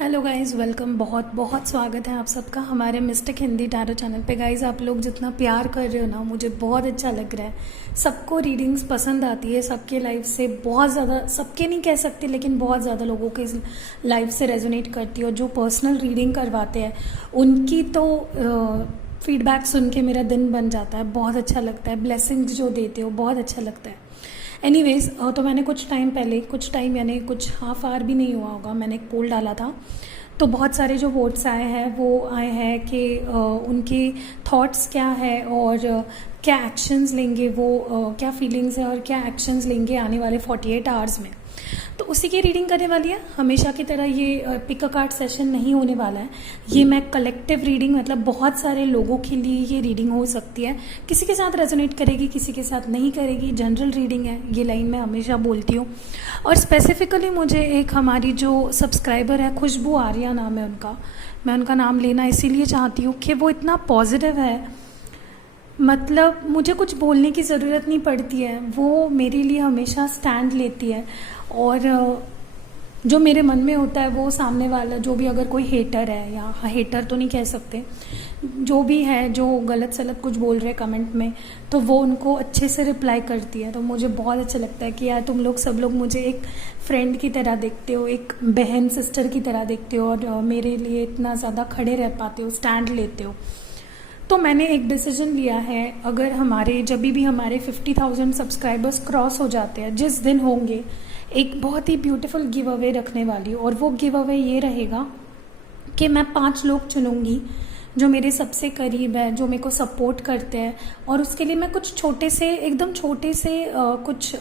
Hello guys, welcome. बहुत बहुत स्वागत है आप सबका हमारे मिस्टिक हिंदी टैरो चैनल पे। गाइज़, आप लोग जितना प्यार कर रहे हो ना, मुझे बहुत अच्छा लग रहा है। सबको रीडिंग्स पसंद आती है, सबके लाइफ से बहुत ज़्यादा, सबके नहीं कह सकते लेकिन बहुत ज़्यादा लोगों के लाइफ से रेजोनेट करती है। और जो पर्सनल रीडिंग करवाते हैं उनकी तो फीडबैक सुन के मेरा दिन बन जाता है। बहुत अच्छा लगता है, ब्लेसिंग्स जो देते हो बहुत अच्छा लगता है। एनीवेज, तो मैंने कुछ टाइम यानी कुछ हाफ आवर भी नहीं हुआ होगा, मैंने एक पोल डाला था। तो बहुत सारे जो वोट्स आए हैं वो आए हैं कि उनके थॉट्स क्या है और क्या एक्शंस लेंगे वो, क्या फीलिंग्स है और क्या एक्शंस लेंगे आने वाले 48 आवर्स में। तो उसी की रीडिंग करने वाली है। हमेशा की तरह ये पिक अ कार्ड सेशन नहीं होने वाला है। ये मैं कलेक्टिव रीडिंग, मतलब बहुत सारे लोगों के लिए ये रीडिंग हो सकती है। किसी के साथ रेजोनेट करेगी, किसी के साथ नहीं करेगी। जनरल रीडिंग है, ये लाइन मैं हमेशा बोलती हूँ। और स्पेसिफिकली मुझे एक हमारी जो सब्सक्राइबर है, खुशबू आर्या नाम है उनका, मैं उनका नाम लेना इसीलिए चाहती हूँ कि वो इतना पॉजिटिव है। मतलब मुझे कुछ बोलने की ज़रूरत नहीं पड़ती है, वो मेरे लिए हमेशा स्टैंड लेती है। और जो मेरे मन में होता है वो सामने वाला, जो भी अगर कोई हेटर है, या हेटर तो नहीं कह सकते, जो भी है जो गलत सलत कुछ बोल रहे कमेंट में, तो वो उनको अच्छे से रिप्लाई करती है। तो मुझे बहुत अच्छा लगता है कि यार तुम लोग सब लोग मुझे एक फ्रेंड की तरह देखते हो, एक बहन सिस्टर की तरह देखते हो, और मेरे लिए इतना ज़्यादा खड़े रह पाते हो, स्टैंड लेते हो। तो मैंने एक डिसीजन लिया है, अगर जब भी हमारे 50,000 सब्सक्राइबर्स क्रॉस हो जाते हैं, जिस दिन होंगे, एक बहुत ही ब्यूटीफुल गिव अवे रखने वाली हूँ। और वो गिव अवे ये रहेगा कि मैं 5 लोग चुनूंगी जो मेरे सबसे करीब है, जो मेरे को सपोर्ट करते हैं। और उसके लिए मैं कुछ एकदम छोटे से कुछ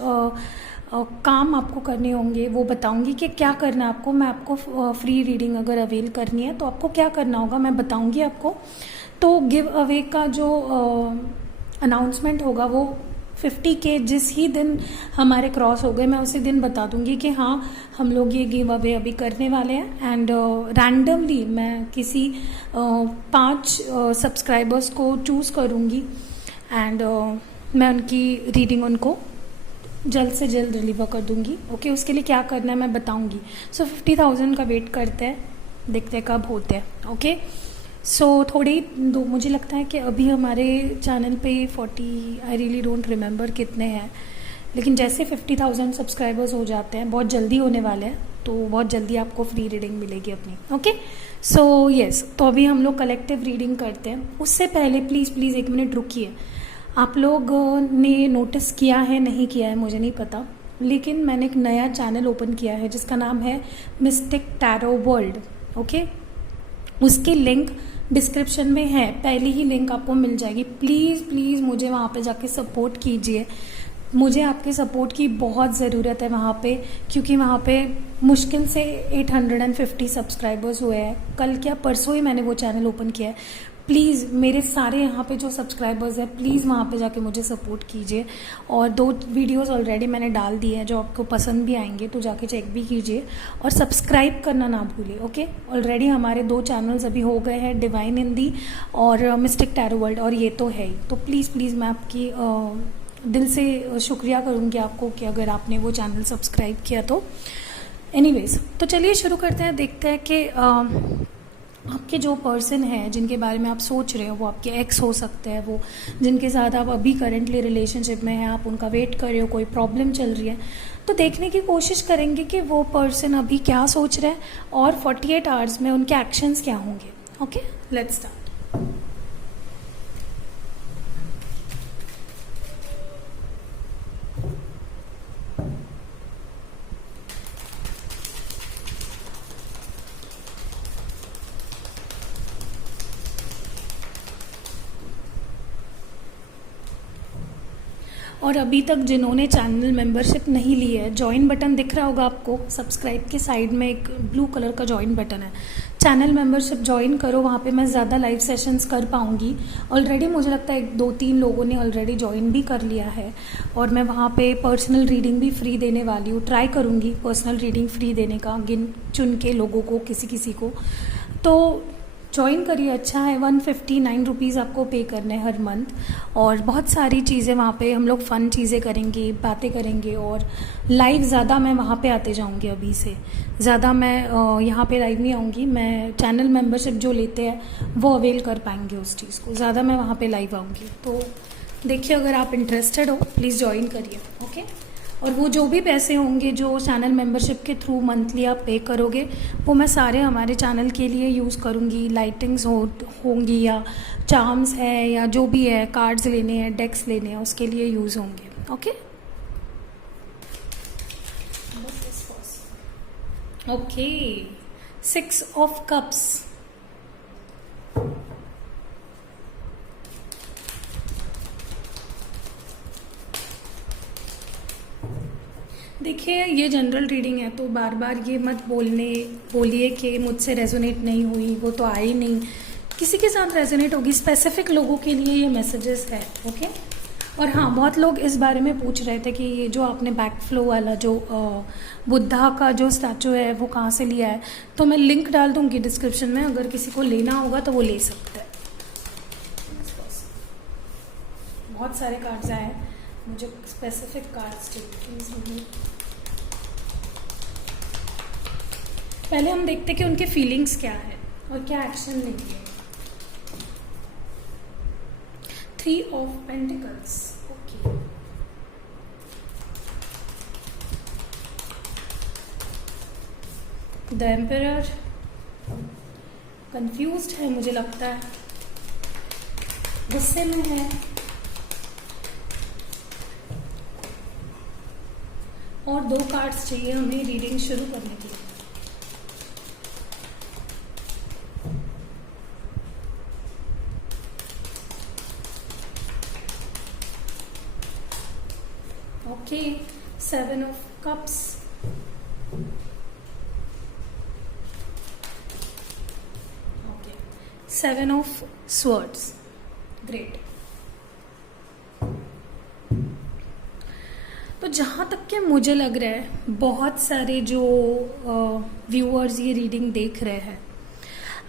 काम आपको करने होंगे, वो बताऊंगी कि क्या करना है आपको। मैं आपको फ्री रीडिंग अगर अवेल करनी है तो आपको क्या करना होगा मैं बताऊंगी आपको। तो गिव अवे का जो अनाउंसमेंट होगा वो 50K जिस ही दिन हमारे क्रॉस हो गए, मैं उसी दिन बता दूंगी कि हाँ हम लोग ये गिव अवे अभी करने वाले हैं। एंड रैंडमली मैं किसी 5 सब्सक्राइबर्स को चूज़ करूँगी एंड मैं उनकी रीडिंग उनको जल्द से जल्द डिलीवर कर दूंगी। ओके, उसके लिए क्या करना है मैं बताऊंगी। सो 50,000 का वेट करते हैं, देखते हैं कब होते हैं। ओके, सो मुझे लगता है कि अभी हमारे चैनल पे 40, आई रियली डोंट रिमेंबर कितने हैं, लेकिन जैसे 50,000 सब्सक्राइबर्स हो जाते हैं, बहुत जल्दी होने वाले हैं, तो बहुत जल्दी आपको फ्री रीडिंग मिलेगी अपनी। ओके, सो यस, तो अभी हम लोग कलेक्टिव रीडिंग करते हैं। उससे पहले प्लीज़ 1 मिनट रुकिए। आप लोग ने नोटिस किया है, नहीं किया है मुझे नहीं पता, लेकिन मैंने एक नया चैनल ओपन किया है जिसका नाम है मिस्टिक टैरो वर्ल्ड। ओके, उसकी लिंक डिस्क्रिप्शन में है, पहली ही लिंक आपको मिल जाएगी। प्लीज़ मुझे वहाँ पे जाके सपोर्ट कीजिए। मुझे आपके सपोर्ट की बहुत ज़रूरत है वहाँ पे, क्योंकि वहाँ पे मुश्किल से 850 सब्सक्राइबर्स हुए हैं। कल क्या परसों ही मैंने वो चैनल ओपन किया है। प्लीज़ मेरे सारे यहाँ पे जो सब्सक्राइबर्स हैं, प्लीज़ वहाँ पे जाके मुझे सपोर्ट कीजिए। और 2 वीडियोस ऑलरेडी मैंने डाल दिए हैं जो आपको पसंद भी आएंगे, तो जाके चेक भी कीजिए और सब्सक्राइब करना ना भूलिए। ओके, ऑलरेडी हमारे 2 चैनल्स अभी हो गए हैं, डिवाइन हिंदी और मिस्टिक टैरो वर्ल्ड, और ये तो है ही। तो प्लीज़ मैं आपकी दिल से शुक्रिया करूँगी आपको कि अगर आपने वो चैनल सब्सक्राइब किया तो। एनीवेज, तो चलिए शुरू करते हैं। देखते हैं कि आपके जो पर्सन है जिनके बारे में आप सोच रहे हो, वो आपके एक्स हो सकते हैं, वो जिनके साथ आप अभी करेंटली रिलेशनशिप में हैं, आप उनका वेट कर रहे हो, कोई प्रॉब्लम चल रही है, तो देखने की कोशिश करेंगे कि वो पर्सन अभी क्या सोच रहे हैं और 48 आवर्स में उनके एक्शंस क्या होंगे। Okay, let's start. और अभी तक जिन्होंने चैनल मेंबरशिप नहीं ली है, ज्वाइन बटन दिख रहा होगा आपको, सब्सक्राइब के साइड में एक ब्लू कलर का ज्वाइन बटन है। चैनल मेंबरशिप ज्वाइन करो, वहाँ पे मैं ज़्यादा लाइव सेशंस कर पाऊँगी। ऑलरेडी मुझे लगता है 2-3 लोगों ने ऑलरेडी ज्वाइन भी कर लिया है, और मैं वहाँ पे पर्सनल रीडिंग भी फ्री देने वाली हूँ। ट्राई करूँगी पर्सनल रीडिंग फ्री देने का, गिन चुन के लोगों को, किसी को। तो ज्वाइन करिए, अच्छा है। 159 रुपीज़ आपको पे करने हर मंथ, और बहुत सारी चीज़ें वहाँ पे हम लोग फ़न चीज़ें करेंगे, बातें करेंगे, और लाइव ज़्यादा मैं वहाँ पे आते जाऊँगी। अभी से ज़्यादा मैं यहाँ पे लाइव नहीं आऊँगी, मैं चैनल मेंबरशिप जो लेते हैं वो अवेल कर पाएंगे उस चीज़ को, ज़्यादा मैं वहाँ पे लाइव आऊँगी। तो देखिए, अगर आप इंटरेस्टेड हो प्लीज़ ज्वाइन करिए, ओके। और वो जो भी पैसे होंगे जो चैनल मेंबरशिप के थ्रू मंथली आप पे करोगे, वो मैं सारे हमारे चैनल के लिए यूज़ करूँगी। लाइटिंग्स होंगी, या चार्म्स है, या जो भी है, कार्ड्स लेने हैं, डेक्स लेने हैं, उसके लिए यूज़ होंगे, ओके। Okay, 6 of cups. देखिए, ये जनरल रीडिंग है, तो बार बार ये मत बोलिए कि मुझसे रेजोनेट नहीं हुई, वो तो आई नहीं। किसी के साथ रेजोनेट होगी, स्पेसिफिक लोगों के लिए ये मैसेजेस है, ओके। और हाँ, बहुत लोग इस बारे में पूछ रहे थे कि ये जो आपने बैक फ्लो वाला जो बुद्धा का जो स्टैचू है वो कहाँ से लिया है, तो मैं लिंक डाल दूँगी डिस्क्रिप्शन में, अगर किसी को लेना होगा तो वो ले सकते हैं। बहुत सारे कार्ड्स आए हैं, मुझे स्पेसिफिक कार्ड्स चाहिए, प्लीज़ मुझे पहले हम देखते कि उनके फीलिंग्स क्या है और क्या एक्शन लेंगे। 3 of pentacles, okay. The emperor confused है, मुझे लगता है गुस्से में है, और 2 कार्ड्स चाहिए हमें रीडिंग शुरू करने के लिए। Okay, 7 of cups, okay, 7 of swords, great. तो जहाँ तक कि मुझे लग रहा है, बहुत सारे जो व्यूअर्स ये रीडिंग देख रहे हैं,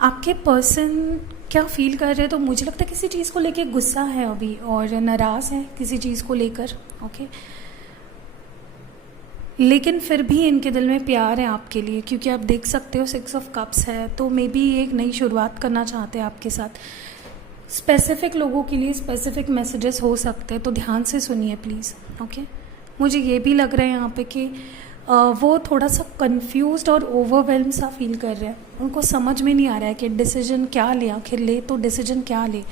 आपके पर्सन क्या फील कर रहे हैं, तो मुझे लगता है किसी चीज़ को लेके गुस्सा है अभी, और नाराज़ है किसी चीज़ को लेकर, ओके। लेकिन फिर भी इनके दिल में प्यार है आपके लिए, क्योंकि आप देख सकते हो 6 ऑफ कप्स है, तो मे बी एक नई शुरुआत करना चाहते हैं आपके साथ। स्पेसिफिक लोगों के लिए स्पेसिफिक मैसेजेस हो सकते हैं, तो ध्यान से सुनिए प्लीज़, ओके। मुझे ये भी लग रहा है यहाँ पे कि वो थोड़ा सा कंफ्यूज्ड और ओवरवेल्म सा फील कर रहे हैं। उनको समझ में नहीं आ रहा है कि डिसीजन क्या ले, आखिर ले तो डिसीजन क्या ले,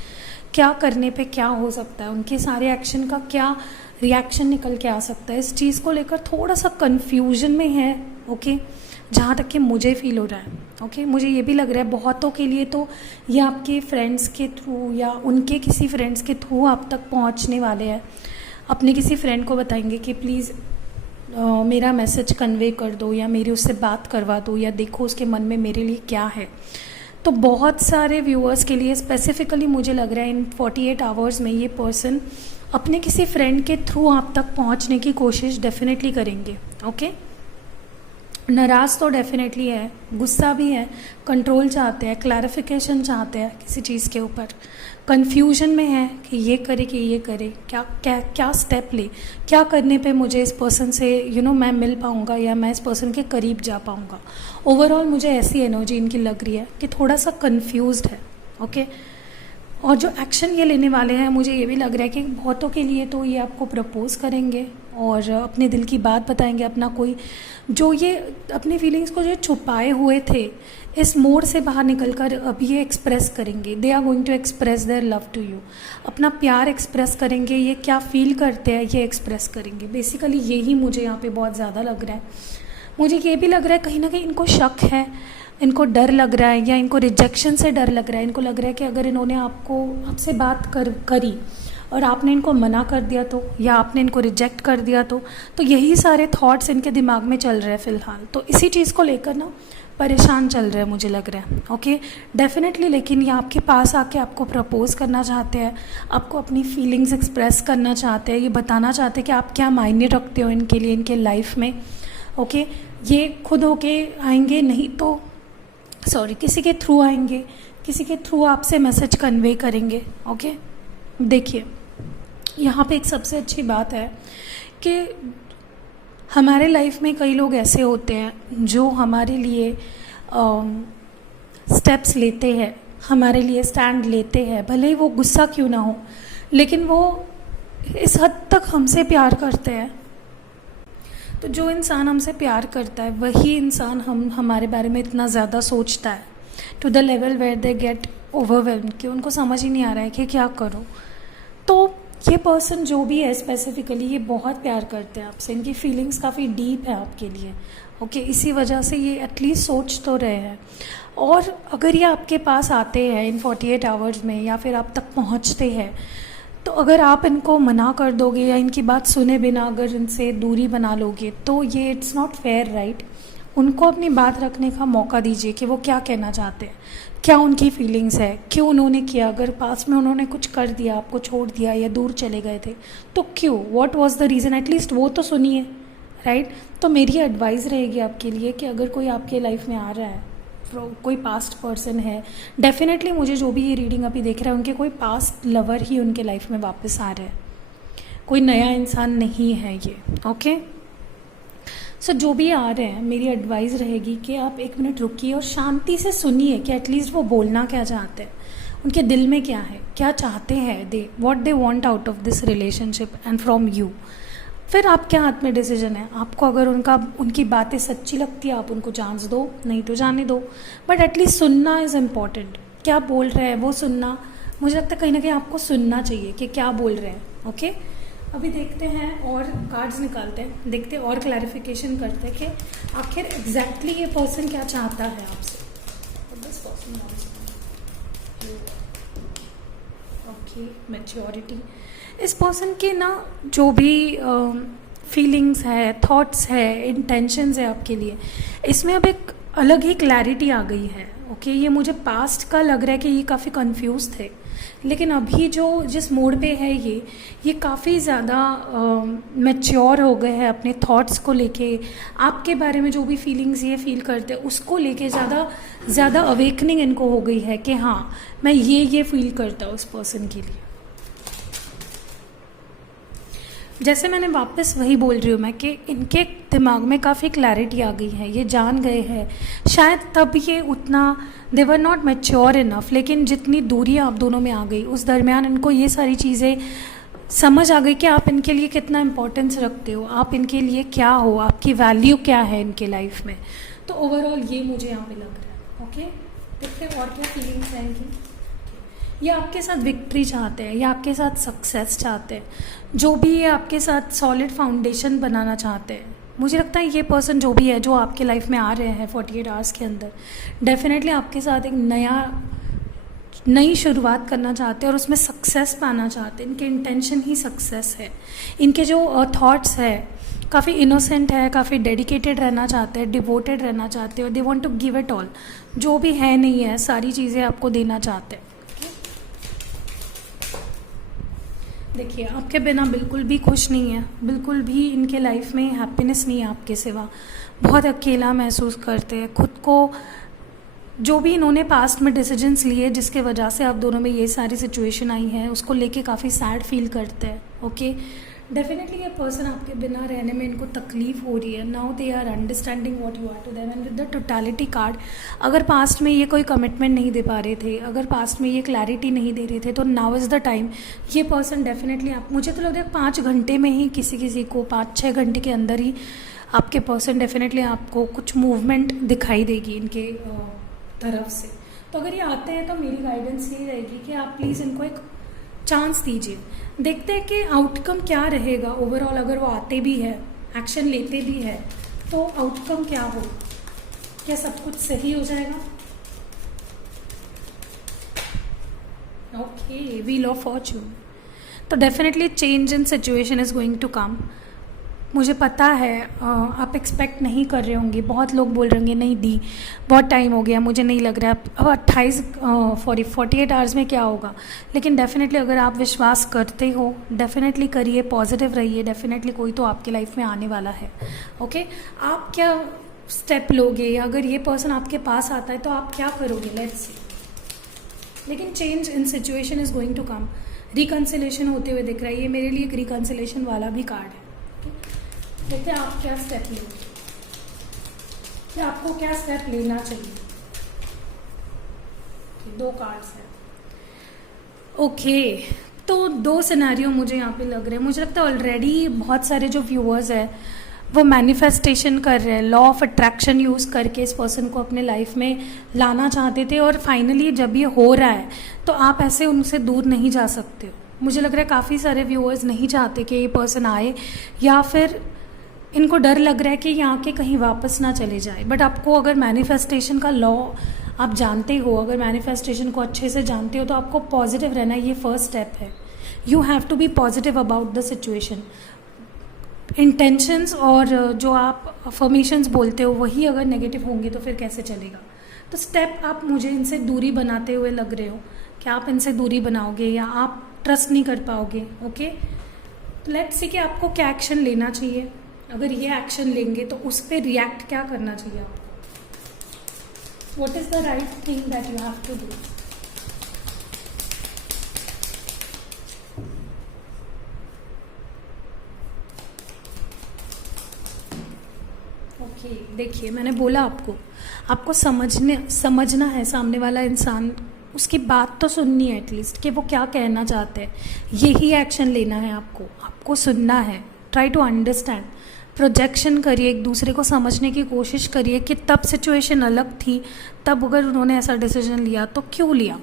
क्या करने पे क्या हो सकता है, उनके सारे एक्शन का क्या रिएक्शन निकल के आ सकता है। इस चीज़ को लेकर थोड़ा सा कन्फ्यूजन में है, ओके, जहाँ तक कि मुझे फील हो रहा है, ओके। मुझे ये भी लग रहा है बहुतों के लिए तो ये आपके फ्रेंड्स के थ्रू या उनके किसी फ्रेंड्स के थ्रू आप तक पहुँचने वाले हैं। अपने किसी फ्रेंड को बताएंगे कि प्लीज़ मेरा मैसेज कन्वे कर दो, या मेरी उससे बात करवा दो, या देखो उसके मन में मेरे लिए क्या है। तो बहुत सारे व्यूअर्स के लिए स्पेसिफिकली मुझे लग रहा है इन 48 आवर्स में ये पर्सन अपने किसी फ्रेंड के थ्रू आप तक पहुंचने की कोशिश डेफिनेटली करेंगे, ओके। नाराज़ तो डेफिनेटली है, गुस्सा भी है, कंट्रोल चाहते हैं, क्लैरिफिकेशन चाहते हैं किसी चीज़ के ऊपर, कंफ्यूजन में है कि ये करे कि ये करे, क्या क्या क्या स्टेप ले, क्या करने पे मुझे इस पर्सन से मैं मिल पाऊँगा या मैं इस पर्सन के करीब जा पाऊँगा। ओवरऑल मुझे ऐसी एनर्जी इनकी लग रही है कि थोड़ा सा कन्फ्यूज्ड है, ओके। और जो एक्शन ये लेने वाले हैं, मुझे ये भी लग रहा है कि बहुतों के लिए तो ये आपको प्रपोज़ करेंगे और अपने दिल की बात बताएंगे, अपना कोई जो ये अपनी फीलिंग्स को जो छुपाए हुए थे, इस मोड़ से बाहर निकलकर अब ये एक्सप्रेस करेंगे। They are going to express their love to you, अपना प्यार एक्सप्रेस करेंगे, ये क्या फील करते हैं ये एक्सप्रेस करेंगे। बेसिकली यही मुझे यहाँ पे बहुत ज़्यादा लग रहा है। मुझे ये भी लग रहा है कहीं ना कहीं इनको शक है, इनको डर लग रहा है, या इनको रिजेक्शन से डर लग रहा है। इनको लग रहा है कि अगर इन्होंने आपसे बात करी और आपने इनको मना कर दिया तो, या आपने इनको रिजेक्ट कर दिया तो यही सारे थॉट्स इनके दिमाग में चल रहे हैं फ़िलहाल। तो इसी चीज़ को लेकर ना परेशान चल रहे हैं मुझे लग रहा है, ओके डेफिनेटली। लेकिन ये आपके पास आके आपको प्रपोज़ करना चाहते हैं, आपको अपनी फीलिंग्स एक्सप्रेस करना चाहते हैं, ये बताना चाहते हैं कि आप क्या मायने रखते हो इनके लिए, इनके लाइफ में, ओके। ये खुद होके आएंगे नहीं तो किसी के थ्रू आएंगे, किसी के थ्रू आपसे मैसेज कन्वे करेंगे। ओके, देखिए यहाँ पे एक सबसे अच्छी बात है कि हमारे लाइफ में कई लोग ऐसे होते हैं जो हमारे लिए स्टेप्स लेते हैं, हमारे लिए स्टैंड लेते हैं, भले ही वो गुस्सा क्यों ना हो, लेकिन वो इस हद तक हमसे प्यार करते हैं। तो जो इंसान हमसे प्यार करता है वही इंसान हमारे बारे में इतना ज़्यादा सोचता है, to the level where they get overwhelmed, कि उनको समझ ही नहीं आ रहा है कि क्या करो। तो ये पर्सन जो भी है स्पेसिफिकली, ये बहुत प्यार करते हैं आपसे, इनकी फीलिंग्स काफ़ी डीप है आपके लिए। ओके, इसी वजह से ये एटलीस्ट सोच तो रहे हैं। और अगर ये आपके पास आते हैं इन 48 आवर्स में, या फिर आप तक पहुंचते हैं, तो अगर आप इनको मना कर दोगे या इनकी बात सुने बिना अगर इनसे दूरी बना लोगे, तो ये इट्स नॉट फेयर, राइट। उनको अपनी बात रखने का मौका दीजिए कि वो क्या कहना चाहते हैं, क्या उनकी फीलिंग्स है, क्यों उन्होंने किया। अगर पास में उन्होंने कुछ कर दिया, आपको छोड़ दिया या दूर चले गए थे, तो क्यों, what was the reason, at least वो तो सुनिए, राइट। तो मेरी एडवाइस रहेगी आपके लिए कि अगर कोई आपके लाइफ में आ रहा है, कोई पास्ट पर्सन है, डेफिनेटली मुझे जो भी ये रीडिंग अभी देख रहे हैं उनके कोई पास्ट लवर ही उनके लाइफ में वापस आ रहा है, कोई नया इंसान नहीं है ये। ओके, सो जो भी आ रहे हैं, मेरी एडवाइस रहेगी कि आप 1 मिनट रुकिए और शांति से सुनिए कि एटलीस्ट वो बोलना क्या चाहते हैं, उनके दिल में क्या है, क्या चाहते हैं they, what they want out of this relationship and from you. फिर आपके हाथ में डिसीजन है। आपको अगर उनकी बातें सच्ची लगती है, आप उनको चांस दो, नहीं तो जाने दो, बट एटलीस्ट सुनना इज़ इम्पॉर्टेंट। क्या बोल रहे हैं वो सुनना, मुझे लगता है कहीं ना कहीं आपको सुनना चाहिए कि क्या बोल रहे हैं। ओके, अभी देखते हैं और कार्ड्स निकालते हैं, देखते हैं और क्लैरिफिकेशन करते हैं कि आखिर एग्जैक्टली ये पर्सन क्या चाहता है आपसे। Okay, maturity. इस पर्सन के ना जो भी फीलिंग्स है, थॉट्स है, इंटेंशंस है आपके लिए, इसमें अब एक अलग ही क्लैरिटी आ गई है। ओके, ये मुझे पास्ट का लग रहा है कि ये काफ़ी कंफ्यूज थे, लेकिन अभी जो जिस मोड पे है ये काफ़ी ज़्यादा मैच्योर हो गए हैं अपने थॉट्स को लेके। आपके बारे में जो भी फीलिंग्स ये फील करते हैं उसको लेके ज़्यादा अवेकनिंग इनको हो गई है कि हाँ, मैं ये फील करता हूँ उस पर्सन के लिए। जैसे मैंने वापस वही बोल रही हूँ मैं कि इनके दिमाग में काफ़ी क्लैरिटी आ गई है, ये जान गए हैं। शायद तब ये उतना दे वर नॉट मैच्योर इनफ, लेकिन जितनी दूरी आप दोनों में आ गई उस दरमियान इनको ये सारी चीज़ें समझ आ गई कि आप इनके लिए कितना इम्पोर्टेंस रखते हो, आप इनके लिए क्या हो, आपकी वैल्यू क्या है इनके लाइफ में। तो ओवरऑल ये मुझे यहाँ पे लग रहा है। ओके, देखते हैं और क्या फीलिंग्स हैं इनकी। ये आपके साथ विक्ट्री चाहते हैं, या आपके साथ सक्सेस चाहते हैं, जो भी ये आपके साथ सॉलिड फाउंडेशन बनाना चाहते हैं। मुझे लगता है ये पर्सन जो भी है, जो आपके लाइफ में आ रहे हैं 48 आवर्स के अंदर, डेफिनेटली आपके साथ एक नई शुरुआत करना चाहते हैं और उसमें सक्सेस पाना चाहते हैं। इनके इंटेंशन ही सक्सेस है। इनके जो थॉट्स है काफ़ी इनोसेंट है, काफ़ी डेडिकेटेड रहना चाहते हैं, डिवोटेड रहना चाहते हैं, और they want to give it all, जो भी है नहीं है सारी चीज़ें आपको देना चाहते हैं। देखिए, आपके बिना बिल्कुल भी खुश नहीं है, बिल्कुल भी इनके लाइफ में हैप्पीनेस नहीं है आपके सिवा। बहुत अकेला महसूस करते हैं खुद को। जो भी इन्होंने पास्ट में डिसीजंस लिए जिसके वजह से आप दोनों में ये सारी सिचुएशन आई है, उसको लेके काफ़ी सैड फील करते हैं। ओके, डेफिनेटली ये पर्सन आपके बिना रहने में इनको तकलीफ हो रही है। Now they are understanding what you are to them, and with the totality card, अगर पास्ट में ये कोई कमिटमेंट नहीं दे पा रहे थे, अगर पास्ट में ये क्लैरिटी नहीं दे रहे थे, तो नाउ इज़ द टाइम। ये पर्सन डेफिनेटली आप, मुझे तो लग रहा है 5 घंटे में ही, किसी को 5-6 घंटे के अंदर ही आपके पर्सन डेफिनेटली आपको कुछ मूवमेंट दिखाई देगी इनके तरफ से। तो अगर ये आते हैं तो मेरी गाइडेंस यही रहेगी कि आप प्लीज़ इनको एक चांस दीजिए। देखते हैं कि आउटकम क्या रहेगा ओवरऑल। अगर वो आते भी है, एक्शन लेते भी है, तो आउटकम क्या हो, क्या सब कुछ सही हो जाएगा। Okay, wheel of fortune. तो definitely change in situation is going to come. मुझे पता है आप एक्सपेक्ट नहीं कर रहे होंगे, बहुत लोग बोल रहे होंगे नहीं दी, बहुत टाइम हो गया, मुझे नहीं लग रहा है अब 48 आवर्स में क्या होगा। लेकिन डेफिनेटली अगर आप विश्वास करते हो, डेफिनेटली करिए, पॉजिटिव रहिए, डेफिनेटली कोई तो आपके लाइफ में आने वाला है। ओके, आप क्या स्टेप लोगे, या अगर ये पर्सन आपके पास आता है तो आप क्या करोगे। Let's see. लेकिन change in situation is going to come. Reconciliation होते हुए दिख रहा है, ये मेरे लिए एक रिकन्सिलेशन वाला भी कार्ड है। देखते हैं आप क्या स्टेप लेंगे, कि आपको क्या स्टेप लेना चाहिए। दो कार्ड्स हैं। ओके, तो दो सिनेरियो मुझे यहाँ पे लग रहे हैं। मुझे लगता है ऑलरेडी बहुत सारे जो व्यूअर्स हैं वो मैनिफेस्टेशन कर रहे हैं, लॉ ऑफ अट्रैक्शन यूज़ करके इस पर्सन को अपने लाइफ में लाना चाहते थे, और फाइनली जब ये हो रहा है तो आप ऐसे उनसे दूर नहीं जा सकते हो। मुझे लग रहा है काफ़ी सारे व्यूअर्स नहीं चाहते कि ये पर्सन आए, या फिर इनको डर लग रहा है कि यहाँ के कहीं वापस ना चले जाए। बट आपको अगर मैनिफेस्टेशन का लॉ आप जानते हो, अगर मैनिफेस्टेशन को अच्छे से जानते हो, तो आपको पॉजिटिव रहना, ये फर्स्ट स्टेप है। You have to be positive about the situation. Intentions और जो आप अफर्मेशंस बोलते हो वही अगर नेगेटिव होंगे तो फिर कैसे चलेगा। तो स्टेप आप मुझे इनसे दूरी बनाते हुए लग रहे हो कि आप इनसे दूरी बनाओगे या आप ट्रस्ट नहीं कर पाओगे। ओके, लेट्स सी कि आपको क्या एक्शन लेना चाहिए। अगर ये एक्शन लेंगे तो उस पर रिएक्ट क्या करना चाहिए आपको। What is the right thing that you have to do. Okay, देखिए मैंने बोला आपको समझना है सामने वाला इंसान, उसकी बात तो सुननी है एटलीस्ट कि वो क्या कहना चाहते हैं। यही एक्शन लेना है आपको सुनना है। ट्राई टू अंडरस्टैंड, प्रोजेक्शन करिए, एक दूसरे को समझने की कोशिश करिए कि तब सिचुएशन अलग थी, तब अगर उन्होंने ऐसा डिसीजन लिया तो क्यों लिया,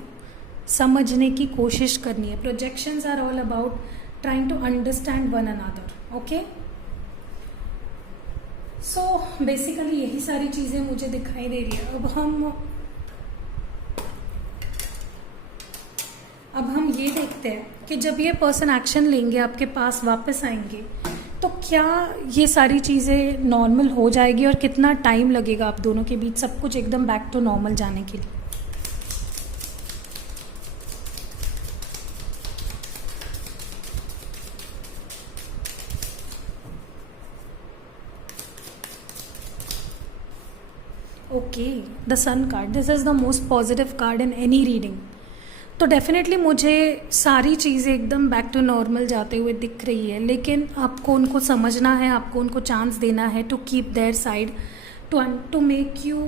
समझने की कोशिश करनी है। Projections are all about trying to understand one another. Okay, so basically यही सारी चीज़ें मुझे दिखाई दे रही है। अब हम ये देखते हैं कि जब ये पर्सन एक्शन लेंगे, आपके पास वापस आएंगे, तो क्या ये सारी चीज़ें नॉर्मल हो जाएगी और कितना टाइम लगेगा आप दोनों के बीच सब कुछ एकदम बैक टू नॉर्मल जाने के लिए। Okay, the sun card, this is the most positive card in any reading. तो डेफिनेटली मुझे सारी चीज़ें एकदम बैक टू नॉर्मल जाते हुए दिख रही है, लेकिन आपको उनको समझना है, आपको उनको चांस देना है to keep their side, to make you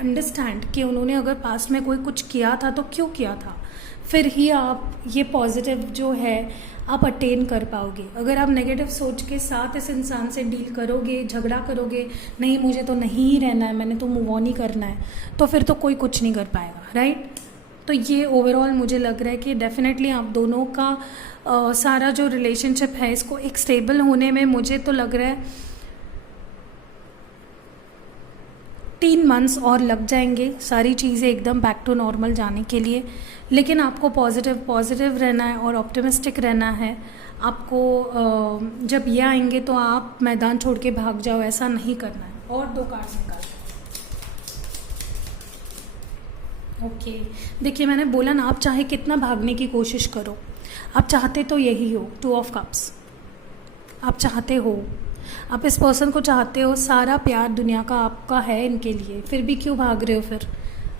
understand कि उन्होंने अगर पास्ट में कोई कुछ किया था तो क्यों किया था, फिर ही आप ये पॉजिटिव जो है आप अटेन कर पाओगे। अगर आप नेगेटिव सोच के साथ इस इंसान से डील करोगे, झगड़ा करोगे, नहीं मुझे तो नहीं ही रहना है, मैंने तो मूव ऑन ही करना है, तो फिर तो कोई कुछ नहीं कर पाएगा, राइट। तो ये ओवरऑल मुझे लग रहा है कि डेफिनेटली आप दोनों का सारा जो रिलेशनशिप है इसको एक स्टेबल होने में मुझे तो लग रहा है 3 मंथ्स और लग जाएंगे सारी चीज़ें एकदम बैक टू नॉर्मल जाने के लिए। लेकिन आपको पॉजिटिव रहना है और ऑप्टिमिस्टिक रहना है। आपको जब ये आएंगे तो आप मैदान छोड़ के भाग जाओ, ऐसा नहीं करना है। और 2 कार्ड्स निकाल। ओके, देखिए मैंने बोला ना, आप चाहे कितना भागने की कोशिश करो, आप चाहते तो यही हो, 2 ऑफ कप्स। आप चाहते हो, आप इस पर्सन को चाहते हो, सारा प्यार दुनिया का आपका है इनके लिए, फिर भी क्यों भाग रहे हो। फिर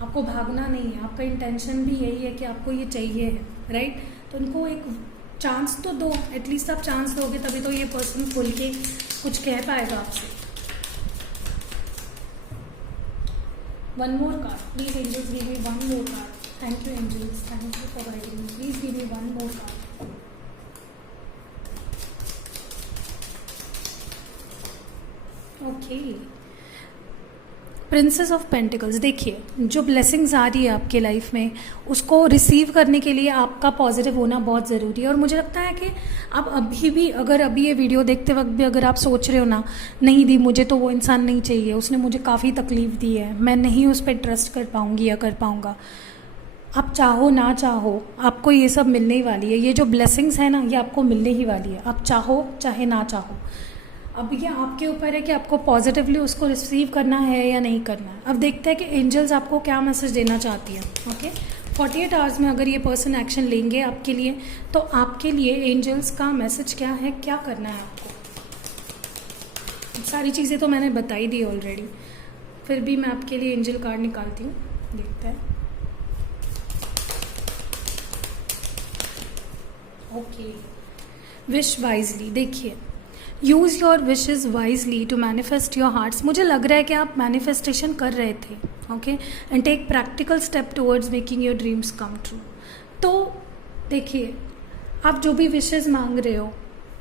आपको भागना नहीं है, आपका इंटेंशन भी यही है कि आपको ये चाहिए है, राइट। तो उनको एक चांस तो दो, एटलीस्ट आप चांस दोगे तभी तो ये पर्सन खुल के कुछ कह पाएगा आपसे। One more card. Please angels give me one more card. Thank you angels. Thank you for guiding me. Please give me one more card. Okay. Princess of pentacles, देखिए जो ब्लेसिंग्स आ रही है आपके लाइफ में उसको रिसीव करने के लिए आपका पॉजिटिव होना बहुत ज़रूरी है। और मुझे लगता है कि आप अभी भी, अगर अभी ये वीडियो देखते वक्त भी अगर आप सोच रहे हो ना, नहीं दी मुझे तो वो इंसान नहीं चाहिए, उसने मुझे काफ़ी तकलीफ़ दी है, मैं नहीं उस पर ट्रस्ट कर पाऊँगी या कर पाऊँगा, आप चाहो ना चाहो आपको ये सब मिलने ही वाली है। ये जो ब्लेसिंग्स है ना ये आपको मिलने ही वाली है, आप चाहो चाहे ना चाहो। अब ये आपके ऊपर है कि आपको पॉजिटिवली उसको रिसीव करना है या नहीं करना है। अब देखते हैं कि एंजल्स आपको क्या मैसेज देना चाहती है। ओके, 48 आवर्स में अगर ये पर्सन एक्शन लेंगे आपके लिए, तो आपके लिए एंजल्स का मैसेज क्या है, क्या करना है आपको। सारी चीज़ें तो मैंने बताई दी ऑलरेडी, फिर भी मैं आपके लिए एंजल कार्ड निकालती हूँ, देखते हैं। Okay, wish wisely. देखिए, use your wishes wisely to manifest your hearts. मुझे लग रहा है कि आप मैनिफेस्टेशन कर रहे थे, okay, and take practical step towards making your dreams come true. तो देखिए, आप जो भी विशेज़ मांग रहे हो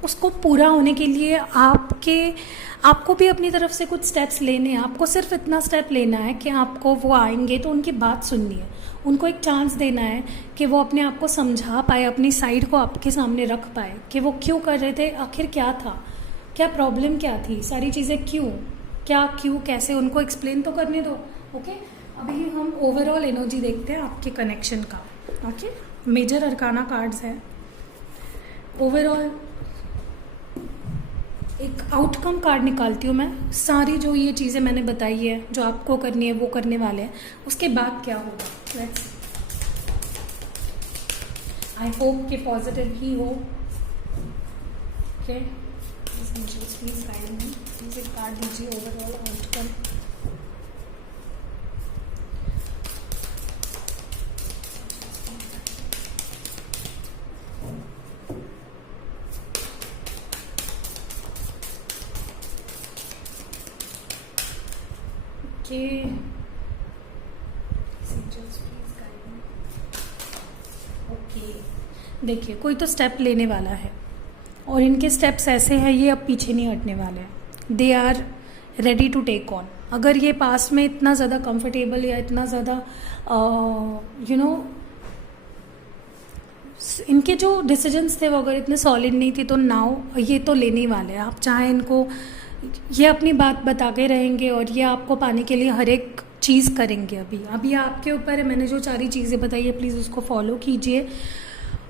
उसको पूरा होने के लिए आपको भी अपनी तरफ से कुछ स्टेप्स लेने हैं। आपको सिर्फ इतना स्टेप लेना है कि आपको वो आएंगे तो उनकी बात सुननी है, उनको एक चांस देना है कि वो अपने आप को समझा पाए, अपनी साइड को आपके सामने रख पाए कि वो क्यों कर रहे थे, आखिर क्या था, क्या प्रॉब्लम क्या थी, सारी चीज़ें क्यों कैसे, उनको एक्सप्लेन तो करने दो। ओके, अभी हम ओवरऑल एनर्जी देखते हैं आपके कनेक्शन का। ओके, मेजर अरकाना कार्ड्स है। ओवरऑल एक आउटकम कार्ड निकालती हूँ मैं। सारी जो ये चीज़ें मैंने बताई है, जो आपको करनी है वो करने वाले हैं, उसके बाद क्या होगा। लेट्स, आई होप कि पॉजिटिव ही हो। Okay, please guide me, please एक कार्ड दीजिए ओवरऑल आउटकम। ओके, देखिए, कोई तो स्टेप लेने वाला है और इनके स्टेप्स ऐसे हैं, ये अब पीछे नहीं हटने वाले हैं। They are ready to take on. अगर ये पास में इतना ज़्यादा कंफर्टेबल या इतना ज़्यादा इनके जो डिसीजंस थे वो अगर इतने सॉलिड नहीं थे, तो नाउ ये तो लेने ही वाले हैं। आप चाहे इनको, ये अपनी बात बता के रहेंगे और ये आपको पाने के लिए हर एक चीज़ करेंगे। अभी आपके ऊपर है। मैंने जो सारी चीज़ें बताई है, प्लीज़ उसको फॉलो कीजिए।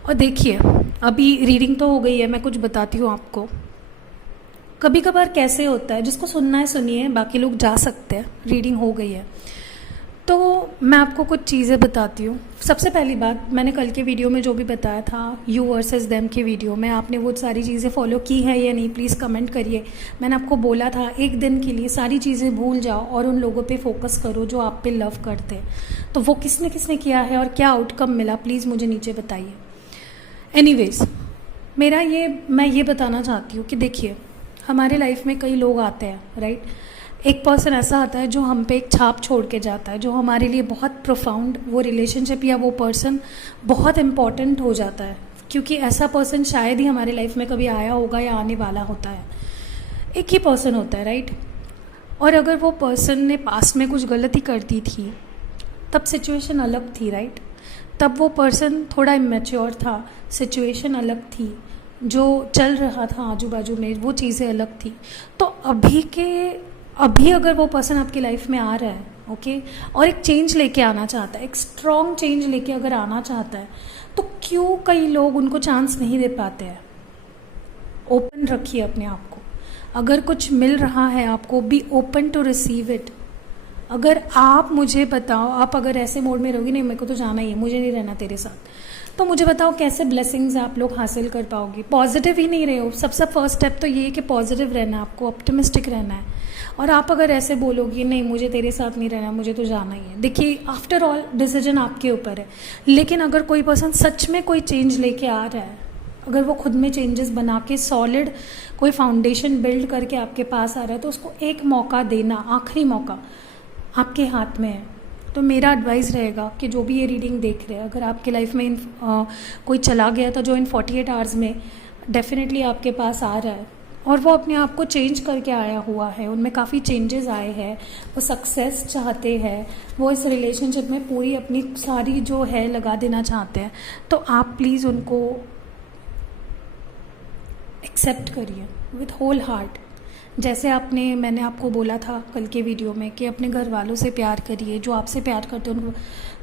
और देखिए, अभी रीडिंग तो हो गई है, मैं कुछ बताती हूँ आपको। कभी कभार कैसे होता है, जिसको सुनना है सुनिए, बाकी लोग जा सकते हैं। रीडिंग हो गई है तो मैं आपको कुछ चीज़ें बताती हूँ। सबसे पहली बात, मैंने कल के वीडियो में जो भी बताया था, यू वर्सेस देम के वीडियो में, आपने वो सारी चीज़ें फॉलो की है या नहीं, प्लीज़ कमेंट करिए। मैंने आपको बोला था एक दिन के लिए सारी चीज़ें भूल जाओ और उन लोगों पे फोकस करो जो आप पे लव करते हैं। तो वो किसने किसने किया है और क्या आउटकम मिला, प्लीज़ मुझे नीचे बताइए। एनीवेज, मैं ये बताना चाहती हूँ कि देखिए, हमारे लाइफ में कई लोग आते हैं, राइट। एक पर्सन ऐसा आता है जो हम पे एक छाप छोड़ के जाता है, जो हमारे लिए बहुत प्रोफाउंड, वो रिलेशनशिप या वो पर्सन बहुत इम्पॉर्टेंट हो जाता है, क्योंकि ऐसा पर्सन शायद ही हमारे लाइफ में कभी आया होगा या आने वाला होता है। एक ही पर्सन होता है, राइट। और अगर वो पर्सन ने पास्ट में कुछ गलती कर दी थी, तब सिचुएशन अलग थी, राइट। तब वो पर्सन थोड़ा इमेच्योर था, सिचुएशन अलग थी, जो चल रहा था आजू बाजू में वो चीज़ें अलग थी। तो अभी अगर वो पर्सन आपकी लाइफ में आ रहा है, ओके, और एक चेंज लेके आना चाहता है, एक स्ट्रॉन्ग चेंज लेके अगर आना चाहता है, तो क्यों कई लोग उनको चांस नहीं दे पाते हैं। ओपन रखिए अपने आप को। अगर कुछ मिल रहा है आपको, be open to receive it. अगर आप मुझे बताओ, आप अगर ऐसे मोड में रहोगी, नहीं मेरे को तो जाना ही है, मुझे नहीं रहना तेरे साथ, तो मुझे बताओ कैसे ब्लेसिंग्स आप लोग हासिल कर पाओगे। पॉजिटिव ही नहीं रहे हो। सबसे फर्स्ट स्टेप तो ये है कि पॉजिटिव रहना है, आपको ऑप्टिमिस्टिक रहना है। और आप अगर ऐसे बोलोगे नहीं मुझे तेरे साथ नहीं रहना, मुझे तो जाना ही है, देखिए आफ्टर ऑल डिसीजन आपके ऊपर है। लेकिन अगर कोई पर्सन सच में कोई चेंज लेके आ रहा है, अगर वो खुद में चेंजेस बना के सॉलिड कोई फाउंडेशन बिल्ड करके आपके पास आ रहा है, तो उसको एक मौका देना, आखिरी मौका आपके हाथ में है। तो मेरा एडवाइस रहेगा कि जो भी ये रीडिंग देख रहे हैं, अगर आपके लाइफ में कोई चला गया था जो इन 48 आवर्स में डेफिनेटली आपके पास आ रहा है और वो अपने आप को चेंज करके आया हुआ है, उनमें काफ़ी चेंजेस आए हैं, वो सक्सेस चाहते हैं, वो इस रिलेशनशिप में पूरी अपनी सारी जो है लगा देना चाहते हैं, तो आप प्लीज़ उनको एक्सेप्ट करिए विथ होल हार्ट। जैसे मैंने आपको बोला था कल के वीडियो में कि अपने घर वालों से प्यार करिए, जो आपसे प्यार करते हैं उनको,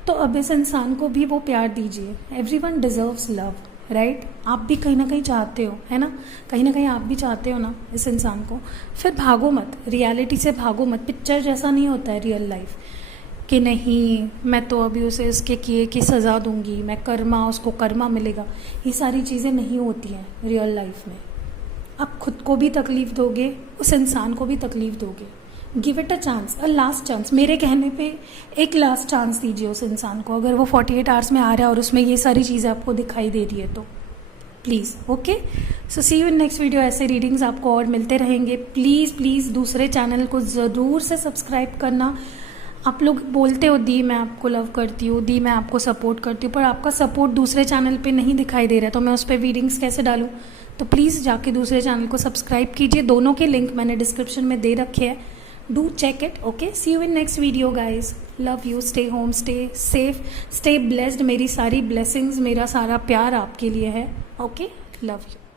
तो अब इस इंसान को भी वो प्यार दीजिए। Everyone deserves love, right. आप भी कहीं ना कहीं चाहते हो, है ना, कहीं ना कहीं आप भी चाहते हो ना इस इंसान को। फिर भागो मत, रियलिटी से भागो मत। पिक्चर जैसा नहीं होता है रियल लाइफ कि नहीं मैं तो अभी उसे इसके किए की सज़ा दूंगी, मैं कर्मा, उसको कर्मा मिलेगा। ये सारी चीज़ें नहीं होती हैं रियल लाइफ में। आप खुद को भी तकलीफ़ दोगे, उस इंसान को भी तकलीफ़ दोगे। Give it a chance, a last chance. मेरे कहने पे एक लास्ट चांस दीजिए उस इंसान को, अगर वो 48 आवर्स में आ रहा है और उसमें ये सारी चीज़ें आपको दिखाई दे रही है तो। Please. Okay, so see you in next video. ऐसे रीडिंग्स आपको और मिलते रहेंगे। प्लीज़ प्लीज़ दूसरे चैनल को ज़रूर से सब्सक्राइब करना। आप लोग बोलते हो दी मैं आपको लव करती हूँ, दी मैं आपको सपोर्ट करती हूँ, पर आपका सपोर्ट दूसरे चैनल पे नहीं दिखाई दे रहा है, तो मैं उस पर रीडिंग्स कैसे डालूँ? तो प्लीज़ जाके दूसरे चैनल को सब्सक्राइब कीजिए। दोनों के लिंक मैंने डिस्क्रिप्शन में दे रखे हैं। Do check it. Okay, see you in next video guys. Love you, stay home, stay safe, stay blessed. मेरी सारी ब्लेसिंग्स, मेरा सारा प्यार आपके लिए है। Okay, love you.